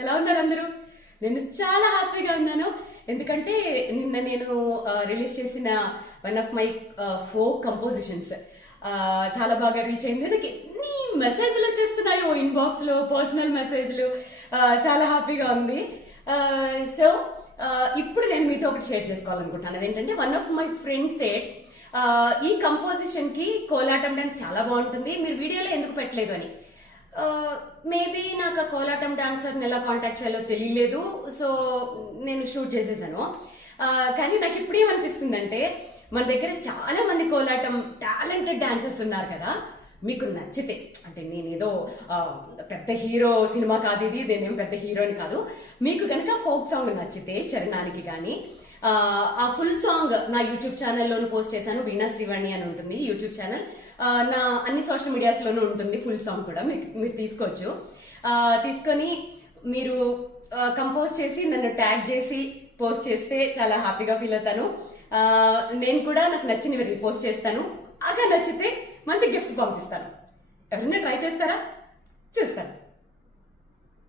ఎలా ఉన్నారు అందరూ? నేను చాలా హ్యాపీగా ఉన్నాను. ఎందుకంటే నిన్న నేను రిలీజ్ చేసిన one of my folk compositions చాలా బాగా రీచ్ అయింది. నాకు ఎన్ని మెసేజ్లు వచ్చేస్తున్నాయో ఇన్బాక్స్లో, పర్సనల్ మెసేజ్లు. చాలా హ్యాపీగా ఉంది. సో ఇప్పుడు నేను మీతో ఒకటి షేర్ చేసుకోవాలనుకుంటున్నాను. అదేంటంటే వన్ ఆఫ్ మై ఫ్రెండ్స్ ఈ కంపోజిషన్కి కోలాటం డాన్స్ చాలా బాగుంటుంది, మీరు వీడియోలో ఎందుకు పెట్టలేదు అని. మేబీ నాకు ఆ కోలాటం డాన్సర్ని ఎలా కాంటాక్ట్ చేయాలో తెలియలేదు. సో నేను షూట్ చేసేసాను. కానీ నాకు ఇప్పుడు ఏమనిపిస్తుందంటే, మన దగ్గర చాలా మంది కోలాటం టాలెంటెడ్ డాన్సర్స్ ఉన్నారు కదా, మీకు నచ్చితే, అంటే నేనేదో పెద్ద హీరో సినిమా కాదు ఇది, నేనేం పెద్ద హీరోని కాదు, మీకు కనుక ఫోక్ సాంగ్ నచ్చితే చరణానికి కానీ ఆ ఫుల్ సాంగ్ నా యూట్యూబ్ ఛానల్లోనూ పోస్ట్ చేశాను. వీణా శ్రీవాణి అని ఉంటుంది యూట్యూబ్ ఛానల్. నా అన్ని సోషల్ మీడియాస్లోనూ ఉంటుంది ఫుల్ సాంగ్ కూడా, మీరు తీసుకోవచ్చు. తీసుకొని మీరు కంపోజ్ చేసి నన్ను ట్యాగ్ చేసి పోస్ట్ చేస్తే చాలా హ్యాపీగా ఫీల్ అవుతాను. నేను కూడా నాకు నచ్చినవి రీపోస్ట్ చేస్తాను. బాగా నచ్చితే మంచి గిఫ్ట్ పంపిస్తాను. ఎవరైనా ట్రై చేస్తారా? చూస్తాను.